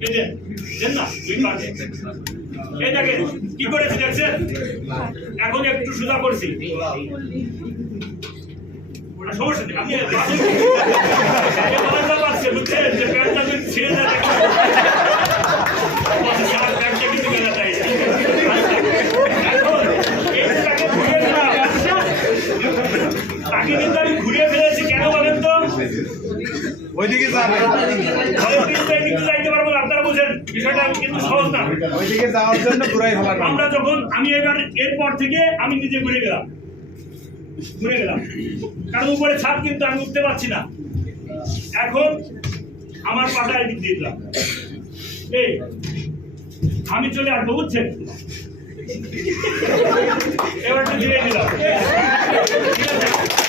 এই যে দেন না দুই পাশে এই দেখেন কি করেছি দেখছেন এখন একটু সোজা করছি ওটা সমস্যা নেই আপনি পারছে বুঝছেন যে প্যান্টটা ছিঁড়ে যায় তাকে কিন্তু আমি ঘুরিয়ে ফেলেছি কেন বলেন তো ওইদিকে যাবে যাইতে পারবো আপনারা বুঝেন বিষয়টা কিন্তু সহজ না ওইদিকে যাওয়ার জন্য ঘুরাই ফেলার আমরা যখন আমি এবার এরপর থেকে আমি নিজে ঘুরে গেলাম কারণ উপরে ছাদ কিন্তু আমি উঠতে পারছি না এখন আমার পাটা এদিক দিয়ে দিলাম এই আমি চলে আসবো বুঝছেন এবার তো দিয়ে দিলাম ঠিক আছে